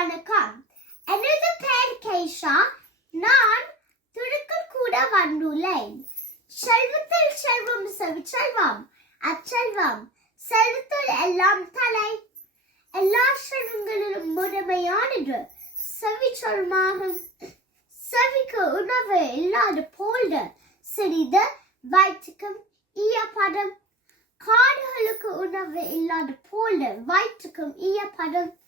வணக்கம். எனது பெயர் கேஷா. நான் துடுக்கல் கூட வந்துள்ளேன். செல்வத்தில் செல்வம் செவிச்செல்வம் அச்செல்வம் செல்வத்தில் எல்லாம் தலை. எல்லா செல்வங்களிலும் முழுமையானது செவிச்சொல்மாகும் செவிக்கு உணவு இல்லாத போல்டு சிறிது வயிற்றுக்கும் ஈயப்படும். காடுகளுக்கு உணவு இல்லாத போல்டு வயிற்றுக்கும் ஈயப்படும்.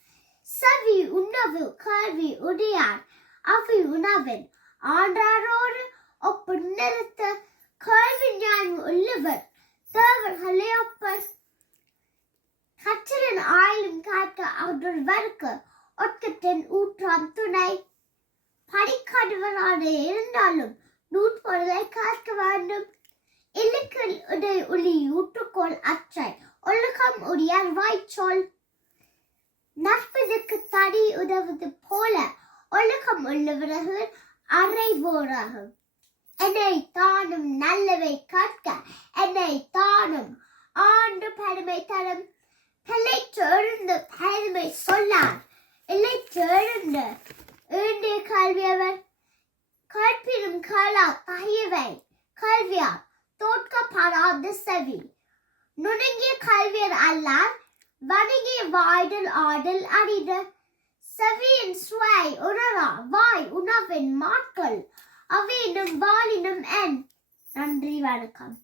செவி உண்ணவு கல்வி உடையான் அவை உணவின் ஆண்டாரோடு ஒப்பு நிறுத்த கல்வி ஞானம் உள்ளவர் தேவர்களே ஒப்பர் கற்றலின் ஆயிலும் காக்க அவர்களுக்கு ஒட்கத்தின் ஊற்றாம் துணை. படிக்காதவராக இருந்தாலும் நூற்பொருளை காக்க வேண்டும். இலக்கில் உடை ஒளி ஊற்றுக்கோள் அற்றை ஒழுக்கம் உடையார் வாய்ச்சொல். நற்பதற்கு தடி உதவுவது போல ஒழுக்கம் உள்ளவர்கள் அறைவோராகும் என்னை தானும் நல்லவை கற்க என்னை தானும் ஆண்டு பெருமை தரும். பிள்ளை எழுந்து பெருமை சொல்லார். இல்லை எழுந்து ஏண்டிய கல்வியவர். கற்பினும் கலா தகையவை கல்வியா தோற்கப்படாத செவி. நுணுங்கிய கல்வியர் அல்லார் வணங்கிய வாய்டல் ஆடல் அரிது வாய் உணரா வாய் உணவின் மாட்கள் அவையினும் வாலினும் என். நன்றி வணக்கம்.